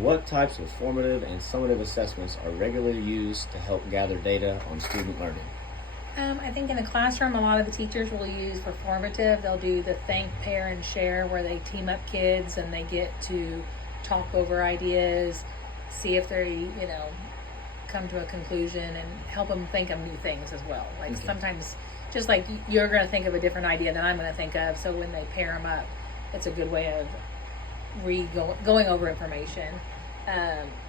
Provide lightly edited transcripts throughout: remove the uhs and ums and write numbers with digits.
What types of formative and summative assessments are regularly used to help gather data on student learning? I think in the classroom, a lot of the teachers will use for formative. They'll do the think, pair, and share, where they team up kids and they get to talk over ideas, see if they, come to a conclusion, and help them think of new things as well. Like sometimes, just like you're going to think of a different idea than I'm going to think of, so when they pair them up, it's a good way of going over information.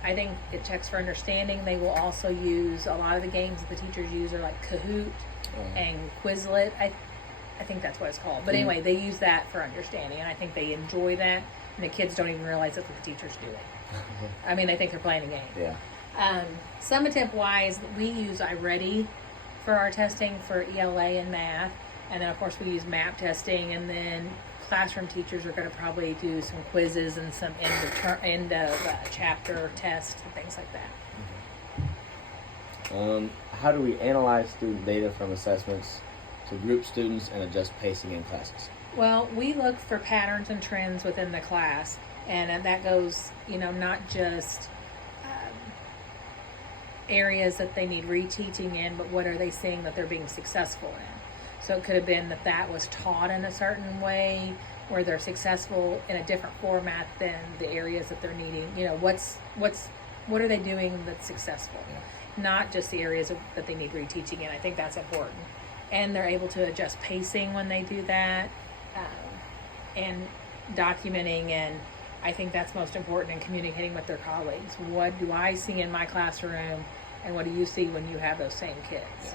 I think it checks for understanding. They will also use a lot of the games that the teachers use are like Kahoot and Quizlet. I think that's what it's called. But anyway, they use that for understanding, and I think they enjoy that. And the kids don't even realize that's what the teachers do it. I mean, they think they're playing a game. Yeah. Summative wise, we use iReady for our testing for ELA and math, and then of course we use MAP testing, and then classroom teachers are going to probably do some quizzes and some end of chapter tests and things like that. How do we analyze student data from assessments to group students and adjust pacing in classes? Well, we look for patterns and trends within the class, and that goes, not just areas that they need reteaching in, but what are they seeing that they're being successful in. So it could have been that was taught in a certain way, where they're successful in a different format than the areas that they're needing. What are they doing that's successful? Yeah. Not just the areas that they need reteaching in. I think that's important. And they're able to adjust pacing when they do that, and documenting, and I think that's most important in communicating with their colleagues. What do I see in my classroom, and what do you see when you have those same kids? Yeah.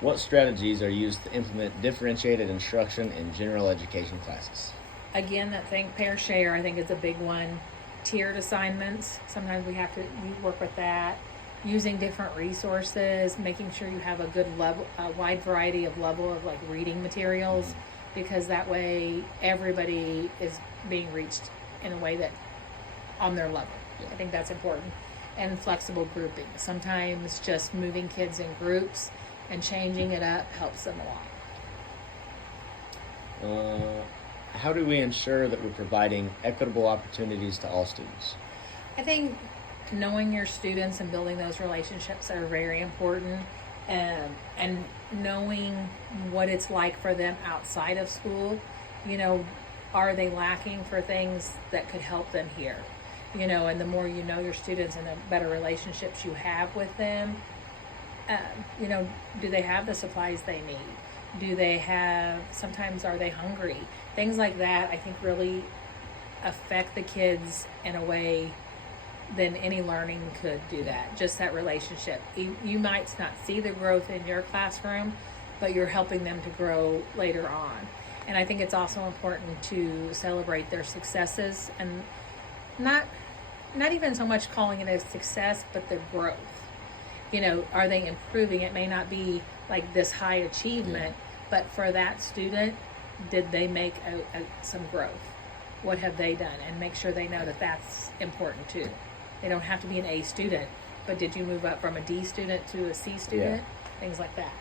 What strategies are used to implement differentiated instruction in general education classes? Again, that think, pair, share, I think is a big one. Tiered assignments, sometimes we have to work with that. Using different resources, making sure you have a good level, a wide variety of level of like reading materials, because that way everybody is being reached in a way that on their level. Yeah. I think that's important. And flexible grouping. Sometimes just moving kids in groups and changing it up helps them a lot. How do we ensure that we're providing equitable opportunities to all students? I think knowing your students and building those relationships are very important, and knowing what it's like for them outside of school. Are they lacking for things that could help them here? And the more you know your students and the better relationships you have with them, do they have the supplies they need? Do they have, sometimes are they hungry? Things like that I think really affect the kids in a way than any learning could do that. Just that relationship. You might not see the growth in your classroom, but you're helping them to grow later on. And I think it's also important to celebrate their successes, and not even so much calling it a success, but the growth. Are they improving? It may not be like this high achievement, but for that student, did they make some growth? What have they done? And make sure they know that that's important too. They don't have to be an A student, but did you move up from a D student to a C student? Yeah. Things like that.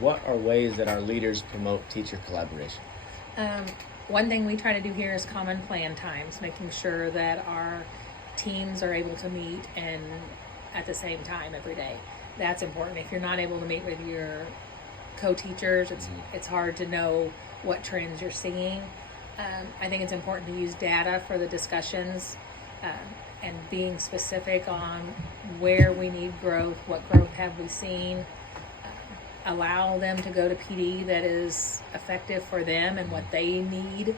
What are ways that our leaders promote teacher collaboration? One thing we try to do here is common plan times, making sure that our teams are able to meet and at the same time every day. That's important. If you're not able to meet with your co-teachers, it's hard to know what trends you're seeing. I think it's important to use data for the discussions, and being specific on where we need growth, what growth have we seen. Allow them to go to PD that is effective for them and what they need.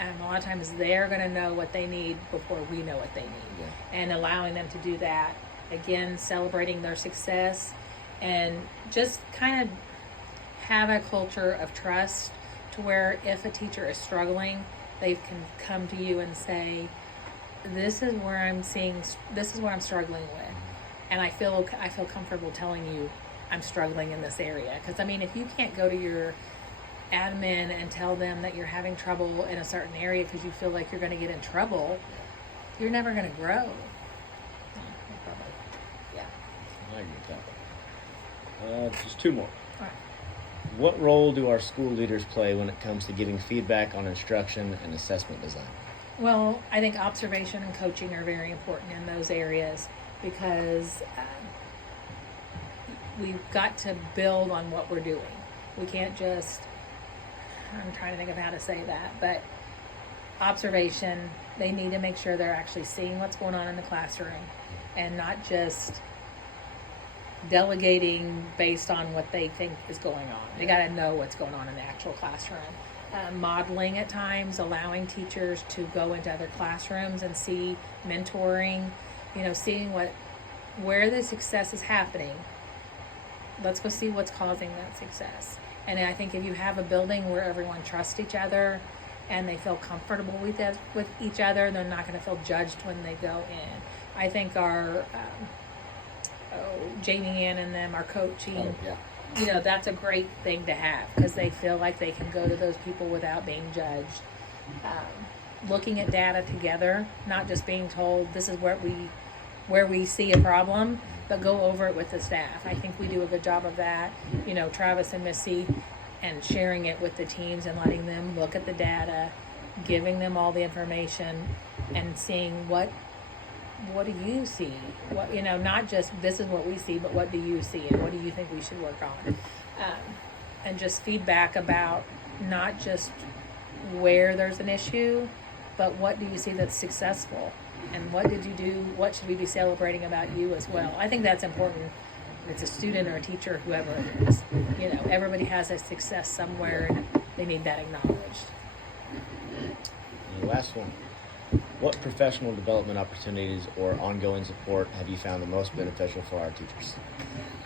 A lot of times they're going to know what they need before we know what they need. Yeah. And allowing them to do that. Again, celebrating their success, and just kind of have a culture of trust to where if a teacher is struggling, they can come to you and say, this is what I'm struggling with. And I feel comfortable telling you I'm struggling in this area. Because if you can't go to your admin and tell them that you're having trouble in a certain area because you feel like you're going to get in trouble, you're never going to grow. Yeah. I agree with that. Just two more. All right. What role do our school leaders play when it comes to giving feedback on instruction and assessment design? Well, I think observation and coaching are very important in those areas because we've got to build on what we're doing. We can't just, I'm trying to think of how to say that, but observation, they need to make sure they're actually seeing what's going on in the classroom and not just delegating based on what they think is going on. They got to know what's going on in the actual classroom. Modeling at times, allowing teachers to go into other classrooms and see mentoring, seeing where the success is happening. Let's go see what's causing that success. And I think if you have a building where everyone trusts each other and they feel comfortable with each other, they're not going to feel judged when they go in. I think our Jamie Ann and them are coaching. That's a great thing to have because they feel like they can go to those people without being judged. Looking at data together, not just being told this is where we see a problem, but go over it with the staff. I think we do a good job of that. Travis and Missy, and sharing it with the teams and letting them look at the data, giving them all the information, and seeing what do you see? Not just this is what we see, but what do you see and what do you think we should work on? And just feedback about not just where there's an issue, but what do you see that's successful? And what did you do? What should we be celebrating about you as well? I think that's important. If it's a student or a teacher, whoever it is. Everybody has a success somewhere and they need that acknowledged. And the last one. What professional development opportunities or ongoing support have you found the most beneficial for our teachers?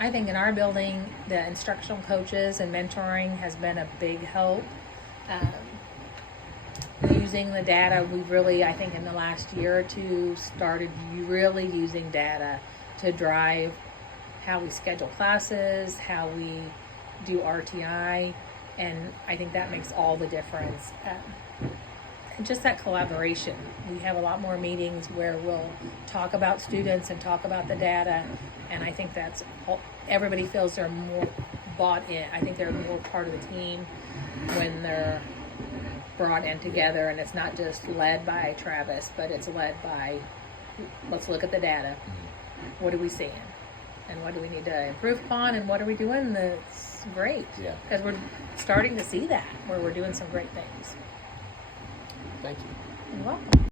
I think in our building, the instructional coaches and mentoring has been a big help. Using the data, we've really, I think in the last year or two, started really using data to drive how we schedule classes, how we do RTI, and I think that makes all the difference. Just that collaboration. We have a lot more meetings where we'll talk about students and talk about the data, and I think that's everybody feels they're more bought in. I think they're more part of the team when they're brought in together, and it's not just led by Travis, but it's led by, let's look at the data. What are we seeing? And what do we need to improve upon? And what are we doing that's great? Because we're starting to see that, where we're doing some great things. Thank you. You're welcome.